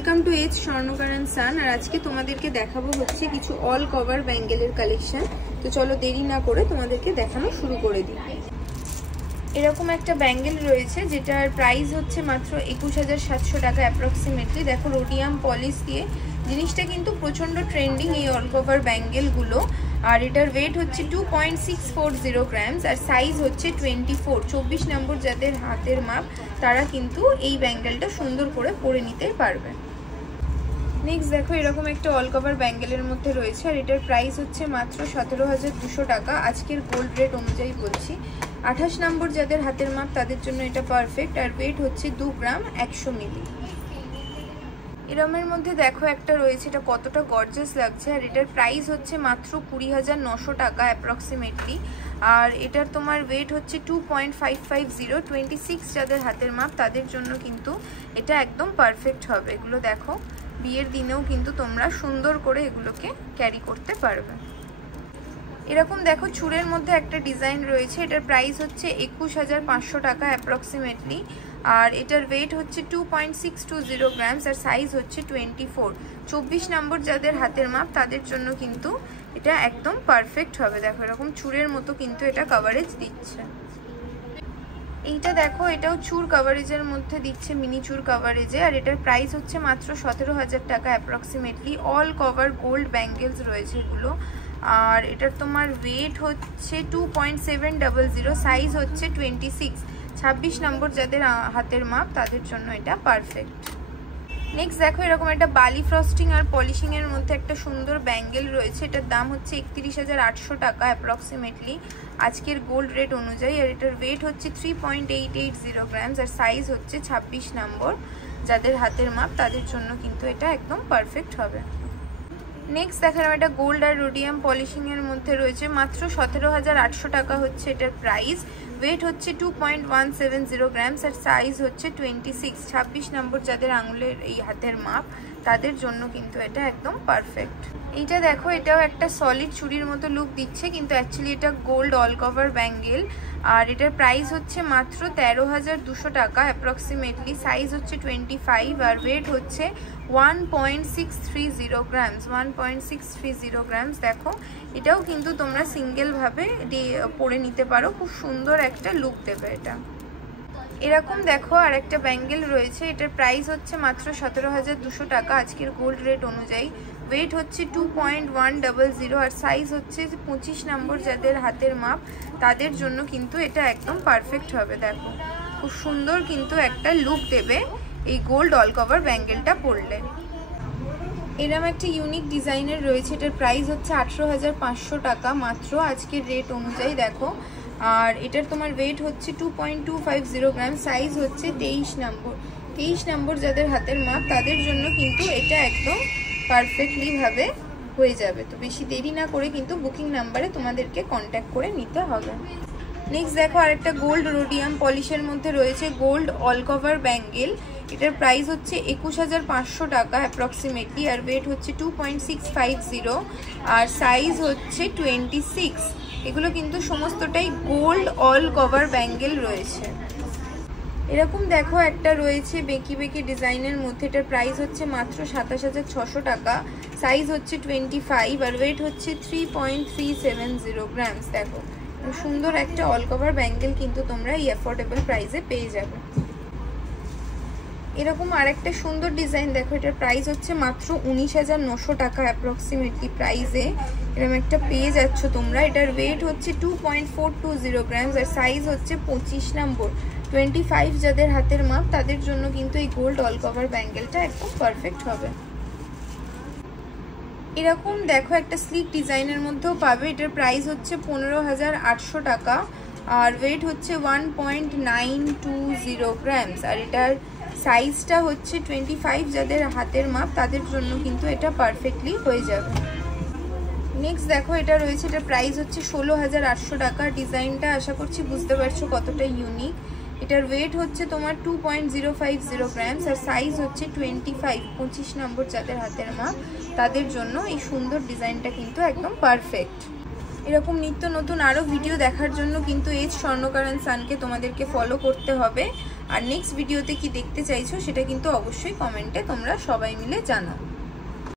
Welcome to age স্বর্ণকার and সান। আর আজকে তোমাদেরকে দেখাবো হচ্ছে কিছু অল কভার ব্যাঙ্গেলের কালেকশন। তো চলো দেরি না করে তোমাদেরকে দেখানো শুরু করে দিই। এরকম একটা ব্যাঙ্গেল রয়েছে যেটার প্রাইস হচ্ছে মাত্র 21,700 টাকা অ্যাপ্রক্সিমেটলি। দেখো রোডিয়াম পলিশ দিয়ে, জিনিসটা কিন্তু প্রচণ্ড ট্রেন্ডিং এই অল কভার ব্যাঙ্গেলগুলো। আর এটার ওয়েট হচ্ছে 2.640 গ্রামস আর সাইজ হচ্ছে 24 নম্বর। যাদের হাতের মাপ তারা কিন্তু এই ব্যাঙ্গেলটা সুন্দর করে পরে নিতে পারবে। নেক্সট দেখো এরকম একটা অল কভার ব্যাঙ্গেলের মধ্যে রয়েছে আর এটার প্রাইস হচ্ছে মাত্র 17,200 টাকা আজকের গোল্ড রেট অনুযায়ী বলছি। 28 নম্বর যাদের হাতের মাপ তাদের জন্য এটা পারফেক্ট। আর ওয়েট হচ্ছে 2 গ্রাম 100 মিলি। এরমের মধ্যে দেখো একটা রয়েছে, এটা কতটা গর্জাস লাগছে। আর এটার প্রাইস হচ্ছে মাত্র 20,900 টাকা অ্যাপ্রক্সিমেটলি। আর এটার তোমার ওয়েট হচ্ছে 2.550। 26 যাদের হাতের মাপ তাদের জন্য কিন্তু এটা একদম পারফেক্ট হবে। এগুলো দেখো বিয়ের দিনেও কিন্তু তোমরা সুন্দর করে এগুলোকে ক্যারি করতে পারবে। এরকম দেখো চুড়ের মধ্যে একটা ডিজাইন রয়েছে, এটার প্রাইস হচ্ছে 21,500 টাকা অ্যাপ্রক্সিমেটলি। আর এটার ওয়েট হচ্ছে 2.620 গ্রামস আর সাইজ হচ্ছে 24 নম্বর যাদের হাতের মাপ তাদের জন্য কিন্তু এটা একদম পারফেক্ট হবে। দেখো এরকম চুড়ের মতো কিন্তু এটা কভারেজ দিচ্ছে। এইটা দেখো এটাও চুর কভারেজের মধ্যে দিচ্ছে, মিনি চুর কভারেজে। আর এটার প্রাইস হচ্ছে মাত্র 17,000 টাকা approximately. All cover gold bangles রয়েছে এগুলো। আর এটার তোমার ওয়েট হচ্ছে 2.700, সাইজ হচ্ছে 26 নম্বর যাদের হাতের মাপ তাদের জন্য এটা পারফেক্ট। নেক্সট দেখো এরকম একটা বালি ফ্রস্টিং আর পলিশিং এর মধ্যে একটা সুন্দর ব্যাঙ্গেল রয়েছে, এটার দাম হচ্ছে 31,800 টাকা অ্যাপ্রক্সিমেটলি আজকের গোল্ড রেট অনুযায়ী। আর এটার ওয়েট হচ্ছে 3.880 গ্রামস আর সাইজ হচ্ছে 26 নম্বর যাদের হাতের মাপ তাদের জন্য কিন্তু এটা একদম পারফেক্ট হবে। নেক্সট দেখালাম এটা গোল্ড আর রোডিয়াম পলিশিং এর মধ্যে রয়েছে, মাত্র 17,800 টাকা হচ্ছে এটার প্রাইস। ওয়েট হচ্ছে 2.170 গ্রামস আর সাইজ হচ্ছে 26 নম্বর যাদের আঙুলের এই হাতের মাপ তাদের জন্য কিন্তু এটা একদম পারফেক্ট। এইটা দেখো এটাও একটা সলিড চুড়ির মতো লুক দিচ্ছে, কিন্তু অ্যাকচুয়ালি এটা গোল্ড অল কভার ব্যাঙ্গেল। আর এটার প্রাইস হচ্ছে মাত্র 13,200 টাকা অ্যাপ্রক্সিমেটলি। সাইজ হচ্ছে 25 আর ওয়েট হচ্ছে 1.630 গ্রামস 1.630 গ্রামস। দেখো এটাও কিন্তু তোমরা সিঙ্গেলভাবে পরে নিতে পারো, খুব সুন্দর একটা লুক দেবে এটা। এরকম দেখো আর একটা ব্যাঙ্গেল রয়েছে, এটার প্রাইস হচ্ছে মাত্র 17,200 টাকা আজকের গোল্ড রেট অনুযায়ী। ওয়েট হচ্ছে 2.100 আর সাইজ হচ্ছে 25 নম্বর যাদের হাতের মাপ তাদের জন্য কিন্তু এটা একদম পারফেক্ট হবে। দেখো খুব সুন্দর কিন্তু একটা লুক দেবে এই গোল্ড অল কভার ব্যাঙ্গেলটা পরলে। এরকম একটা ইউনিক ডিজাইনের রয়েছে, এটার প্রাইস হচ্ছে 18,500 টাকা মাত্র আজকের রেট অনুযায়ী। দেখো আর এটার তোমার ওয়েট হচ্ছে 2.250 গ্রাম, সাইজ হচ্ছে 23 নম্বর যাদের হাতের মাপ তাদের জন্য কিন্তু এটা একদম পারফেক্টলি ভাবে হয়ে যাবে। তো বেশি দেরি না করে কিন্তু বুকিং নাম্বারে তোমাদেরকে কন্ট্যাক্ট করে নিতে হবে। নেক্সট দেখো আরেকটা গোল্ড রোডিয়াম পলিশের মধ্যে রয়েছে গোল্ড অল কভার ব্যাঙ্গেল, এটার প্রাইস হচ্ছে 21,500 টাকা অ্যাপ্রক্সিমেটলি। আর ওয়েট হচ্ছে 2.650 আর সাইজ হচ্ছে 26। এগুলো কিন্তু সমস্তটাই গোল্ড অল কভার ব্যাঙ্গেল রয়েছে। এরকম দেখো একটা রয়েছে বেঁকি ডিজাইনের মধ্যে, এটার প্রাইস হচ্ছে মাত্র 27,600 টাকা। সাইজ হচ্ছে 25 আর ওয়েট হচ্ছে 3.370 গ্রামস। দেখো সুন্দর একটা অল কভার ব্যাঙ্গেল কিন্তু তোমরা এই অ্যাফোর্ডেবল প্রাইসে পেয়ে যাবে। এরকম আরেকটা সুন্দর ডিজাইন দেখো, এটার প্রাইস হচ্ছে মাত্র 19,900 টাকা অ্যাপ্রক্সিমেটলি প্রাইসে এরকম একটা পেয়ে যাচ্ছ তোমরা। এটার ওয়েট হচ্ছে 2.420 গ্রামস আর সাইজ হচ্ছে 25 নম্বর। 25 যাদের হাতের মাপ তাদের জন্য কিন্তু এই গোল্ড অল কভার ব্যাঙ্গেলটা একদম পারফেক্ট হবে। এরকম দেখো একটা স্লিক ডিজাইনের মধ্যেও পাবে, এটার প্রাইস হচ্ছে 15,800 টাকা আর ওয়েট হচ্ছে 1.920 গ্রামস আর এটার সাইজটা হচ্ছে 25 যাদের হাতের মাপ তাদের জন্য কিন্তু এটা পারফেক্টলি হয়ে যাবে। নেক্সট দেখো এটা রয়েছে, এটার প্রাইস হচ্ছে 16,800 টাকা। ডিজাইনটা আশা করছি বুঝতে পারছো কতটা ইউনিক। এটার ওয়েট হচ্ছে তোমার 2.050 গ্রামস আর সাইজ হচ্ছে 25 নম্বর যাদের হাতের মাপ তাদের জন্য এই সুন্দর ডিজাইনটা কিন্তু একদম পারফেক্ট। এরকম নিত্য নতুন আরও ভিডিও দেখার জন্য কিন্তু এজ স্বর্ণকার অ্যান্ড সানকে তোমাদেরকে ফলো করতে হবে। আর নেক্সট ভিডিওতে কি দেখতে চাইছো সেটা কিন্তু অবশ্যই কমেন্টে তোমরা সবাই মিলে জানাও।